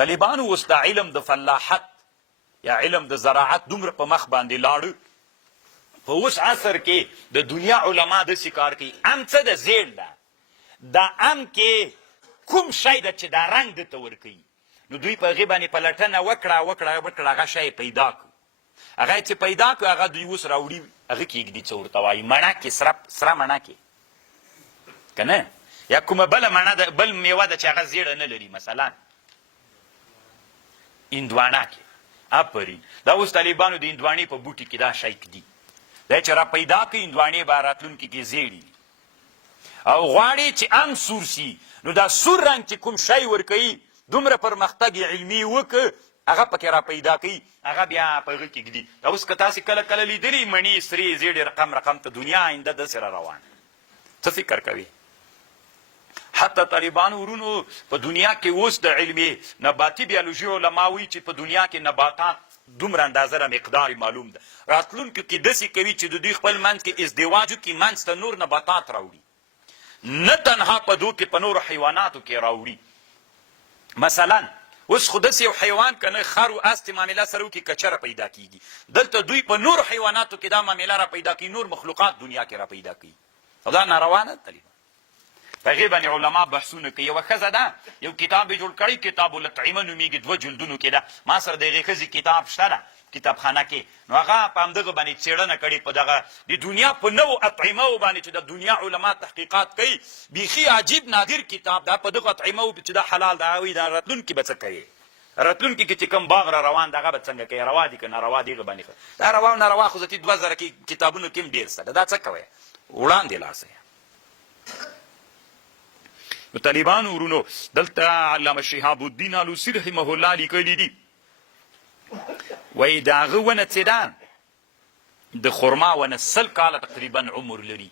طالبانو اوس د علم د فلاحت یا علم د زراعت دومره په مخ باندې لاړو په اوس عصر کې د دنیا علما داسې کار کوي ام څه د زیړ ده دا ام کې کوم شی ده چې دا رنګ دته ورکوي نو دوی په هغې باندې پلټنه وکړه هغه شی پیدا کړو هغه چې پیدا کړو هغه دوی اوس راوړي هغه کې ږدي څه ورته وایي مڼه کې سره مڼه کې که نه یا کومه بله مڼه ده بل میوه ده چې هغه زیړه نه لري مثلا هندوانه کې آفرین دا اوس طالبانو د هندوانې په بوټي کې دا شی کدي دا چې را پیدا کړي هندوانې به راتلونکي کې زیړي او غواړي چې ام سور سي نو دا سور رنګ چې کوم شی ورکوي دومره پرمختګ علمي وکړه هغه پکې را پیدا کوي هغه بیا په هغه کې ږدي دا اوس که تاسې کله کله لیدلي مڼې سرې زیړې رقم ته دنیا آینده داسې را روان څه فکر کوي حتی طالبانو ورونو په دنیا کې اوس د علمي نباتي بیولوژي علما وایي چې په دنیا کې نباتات دومره اندازه را مقدار معلوم ده راتلونکو کې داسې کوي چې د دوی خپل منځ کې ازدواج وکړي منځ ته نور نباتات راوړي نه تنها په دو کې په نورو حیواناتو کې راوړي مثلا اوس خو داسې یو حیوان که نه خر و اس چې معامله سره وکړي کچره پیدا کېږي دلته دوی په نورو حیواناتو کې دا معامله را پیدا کوي نور مخلوقات دنیا کې را پیدا کوي او دا ناروا نه ده په هغې باندې علما بحثونه کوي یوه ښځه ده یو کتاب یې جوړ کړی کتاب الطعمه نومیږي 2 جلدونو کې ده ما سره د هغې ښځې کتاب شته ده کتابخانه کې نو هغه په همدغه باندې څېړنه کړې په دغه د دنیا په نوو اطعمو باندې چې د دنیا علما تحقیقات کوي بیخي عجیب نادر کتاب ده په دغه اطعمو چې دا حلال ده وایي دا راتلونکي به څه کوي راتلونکي کې چې کوم باغ را روان دغه به څنګه کوي روا دي که ناروا دي هغه باندې دا روا او ناروا خو ذاتي 2000 کې کتابونو کې هم ډېر شته دا څه کوئ وړاندې لاسه نو طالبانو ورونو دلته علامه شهاب الدین علوسي رحمه الله لیکلي دي وایي د هغه ونه چې ده د خرما ونه 100 کاله تقریبا عمر لري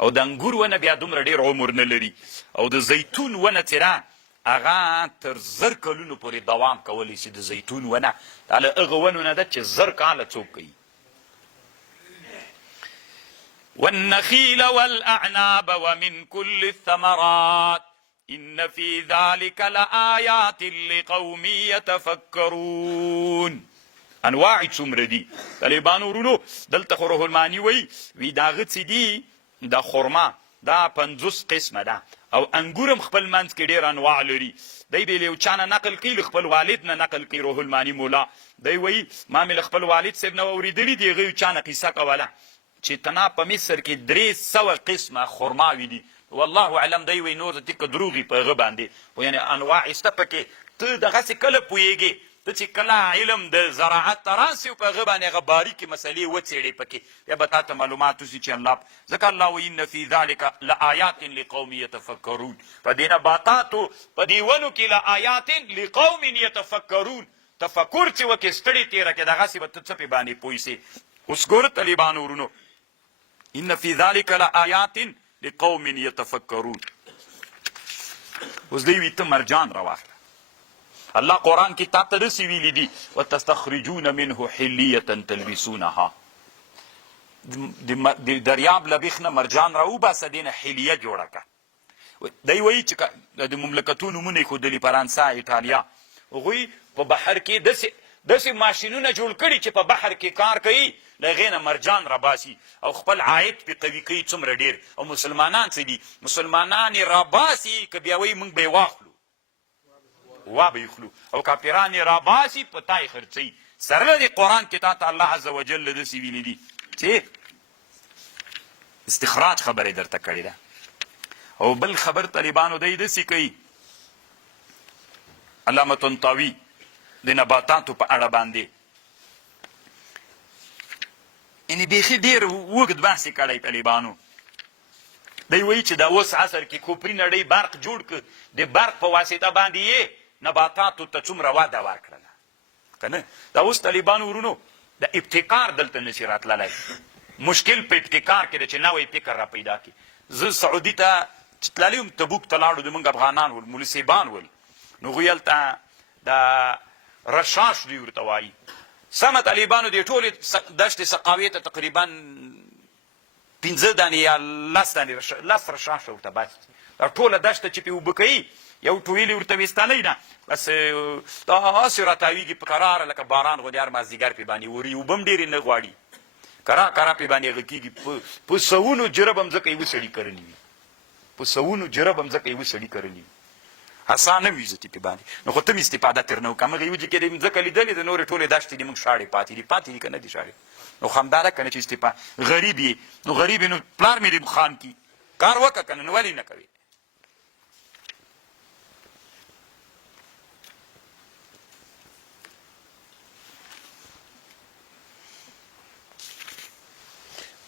او د انګور ونه بیا دومره ډېر عمر نه لري او د زیتون ونه چې ده هغه تر 1000 کلونو پورې دوام کولی شي د زیتون ونه دا له هغه ونو نه ده چې 1000 کاله څوک کوي والنخيل والأعناب ومن كل الثمرات إن في ذلك لآيات لقوم يتفكرون انواع څومره دي طالبانو ورونو دلته خو روح المعاني وی دا هغه څه دي دا خرما دا 50 قسمه ده او انګورم خپل منځ کې ډېر انواع لري دی به له یو چا نه نقل کوي له خپل والد نه نقل کوي روح المعاني مولا دی وایي ما مې له خپل والد صاحب نه اورېدلي دي هغه یو چا نه قصه کوله چې تنا په مصر کې 300 قسمه خرماوي دي والله اعلم دی وایي نور تکه دروغي په هغه باندې خو یعنې انواع شته پکې ته دغسې کله پوهېږې ته چې کله علم د زراعت ته راسې او په هغه باندې هغه باریکې مسلې وڅېړې پکې بیا به تا ته معلومات وسي چې الله ځکه الله وایي ان فی ذلک لآیات لقوم یتفکرون په دې نباتاتو په دې ونو کې لآیات لقوم یتفکرون تفکر چې وکړې ستړې تېره کړې دغسې به ته څه پې باندې پوه سې اوس ګوره طالبانو ورونو ان فی ذلک لآیات لقوم یتفکرون اوس دی وي ته مرجان راواخله الله قرآن کې تا ته داسې ویلي دي وتستخرجون منه حلیة تلبسونها د دریاب له بیخ نه مرجان راوباسه دې نه حلیه جوړه کړه دی وایي چې د مملکتو نومونه یې ښودلي فرانسه ایټالیا هغوی په بحر کې داسې ماشینونه جوړ کړي چې په بحر کې کار کوي له هغې نه مرجان راباسي او خپل عاید پې قوي کوي څومره ډېر او مسلمانان څه دي مسلمانان یې راباسي که بیا وایي موږ به یې واخلو وا به یې خلو او کافران یې راباسي په تا یې خرڅوي سره د قرآن کې تا ته الله عز وجل داسې ویلي دي چې استخراج خبرې درته کړې ده او بل خبر طالبانو دی داسې کوي علامه طنطاوي د نباتاتو په اړه باندې یعنې بیخي ډېر اوږد بحث یې کړی طالبانو دی وایي چې دا اوس عصر کې کوپري نړۍ برق جوړ کړ د برق په واسطه باندې یې نباتاتو ته څومره وده ورکړله که نه دا اوس طالبانو ورونو د ابتکار دلته نشي راتللی مشکل په ابتکار کې ده چې نوی فکر را پیدا کړي زه سعودي ته چې تللی وم تبوک ته لاړو زموږ افغانان ول مولسیبان ول نو هغوی هلته د رشاش دوی ورته وایي سمه طالبانو د ټولې دشتې سقاویې ته تقریبا 15 دانې یا 10 رشاش ورته بس دا ټوله دشته چې پې اوبه کوي یو ټویل ورته ویستلی نه بس داسې راتاویږي په کراره لکه باران غوندې هر مازدیګر پې باندې وري اوبه هم ډېرې نه غواړي کرا کرا پې باندې هغه کېږي په سوونو جرب هم ځکه یوه سړي کرلي وي په سوونو جرب هم ځکه یوه سړي کرلي وي اسانه وي زه پې باندې نو خو ته مې استفاده ترې نه وکړم هغه یو چې کې دې مځکه لیدلې د نورې ټولې دشتې دې موږ شاړې پاتې دي که نه دي شاړې نو همدا ده که نه چې استفاده غریب یې نو غریب یې نو پلار مې دې خان کي کار وکړه که نه نو ولې نه کوې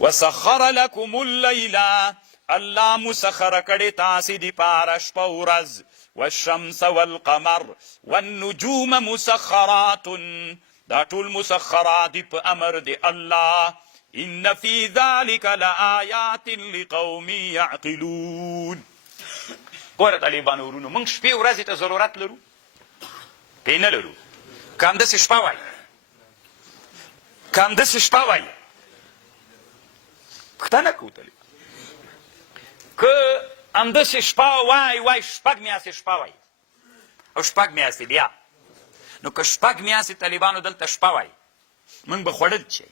وسخر لكم الليل الله مسخر کړي تاسې دپاره شپه ورځ والشمس والقمر والنجوم مسخرات دا ټول مسخرات دي په امر د الله ان في ذلك لآيات لقوم يعقلون ګوره طالبانو ورونو موږ شپې ورځې ته ضرورت لرو پې نه لرو که همداسې شپه وای که همداسې شپه وای پوښتنه کوو طالب که همداسې شپه وای شپږ میاشتې شپه وای او شپږ میاشتې بیا نو که شپږ میاشتې طالبانو دلته شپه وای موږ به خوړل شي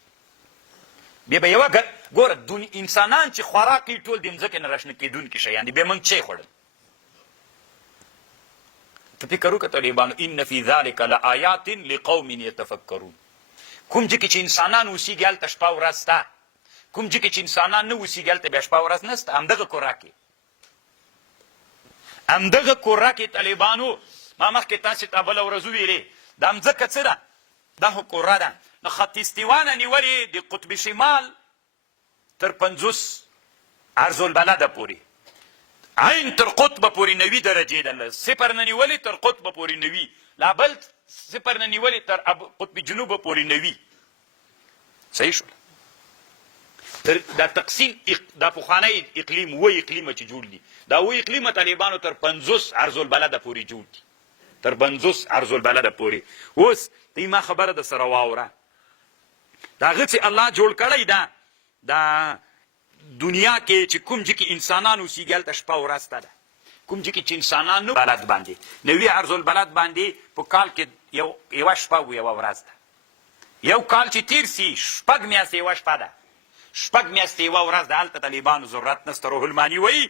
بیا به یوه ګوره انسانان چې خوراک یې ټول د مځکې نه راشنه کېدونکي شیان دي بیا موږ څه خوړل ته فکر وکړه طالبانو ان فی ذلک لآیات لقوم یتفکرون کوم ځای کې چې انسانان اوسېږي هلته شپه ورځ شته کوم ځای کې چې انسانان نه اوسېږي هلته بیا شپه ورځ نشته همدغه کره کې همدغه کره کې طالبانو ما مخکې تاسې ته بله ورځ وویلې دا مځکه څه ده دا خو کره ده نو خط استوا نه نیولې د قطب شمال تر 50 عرض البلده پورې عین تر قطب پورې 90 درجې ده صفر نه نیولې تر قطب پورې 90 لا بل صفر نه نیولې تر قطب جنوب پورې 90 صحیح شو دا تقسیم دا پخوانی اقلیم و اقلیمه چې جوړ دي دا و اقلیمه طالبانو تر 50 عرض البلده پورې جوړ دي تر 50 عرض البلده پورې اوس ته ما خبره د سره واوره دا هغه چې الله جوړ کړی دا دنیا کې چې کوم ځای کې انسانان اوسېږي هلته شپه ورځ ده کوم ځای کې چې انسانان نه بلد باندې 90 عرض البلد باندې په کال کې یوه شپه و یوه ورځ ده یو کال چې تیر سي شپږ میاشتې یوه شپه ده شپږ میاشتې یوه ورځ د هلته طالبانو ضرورت نشته روح الماني وایي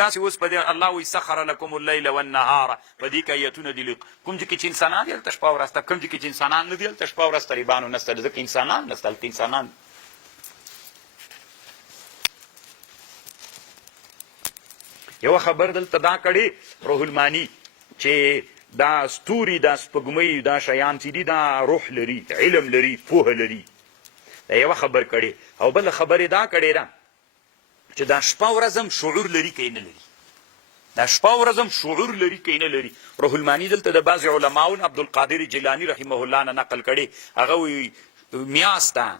تاسې اوس په دې الله وایي سخر لکم اللیل والنهار په دې کې ایتونه دي کوم ځای کې چې انسانان دي هلته شپه ورځ ده کوم ځای کې چې انسانان نه دي هلته شپه ورځ طالبانو نشته ځکه انسانان نشته هلته انسانان یوه خبر دلته دا کړې روح الماني چې دا ستوري دا سپوږمۍ دا شیان چې دي دا روح لري علم لري پوهه لري دا یوه خبر کړې او بله خبرې دا کړې ده چې دا شپه ورځ هم شعور لري که نه لري دا شپه ورځ هم شعور لري که نه لري روح الماني دلته د بعضې علماون عبدالقادر جیلاني رحمه الله نه نقل کړې هغه وایي میاشته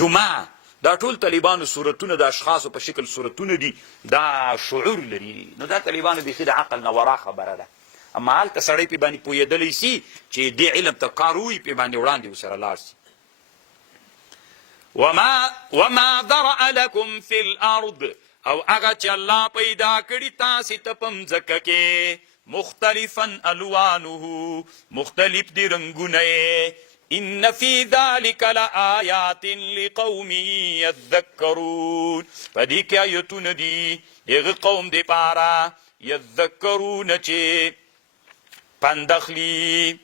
جمعه دا ټول طالبانو صورتونه د اشخاصو په شکل صورتونه دي دا شعور لري نو دا طالبانو بیخي د عقل نه ورا خبره ده اما هلته سړی پې باندې پوهېدلی سي چې دې علم ته کار ووایي پې باندې وړاندې ورسره لاړ سي وما ذرأ لكم في الارض او هغه چې الله پیدا کړي تاسې ته په مځکه کې مختلفا الوانه مختلف دي رنګونه یې ان في ذلك لآيات لقوم يذكرون په دې کې آیتونه دي هغه قوم دپاره یذکرون چې پند اخلي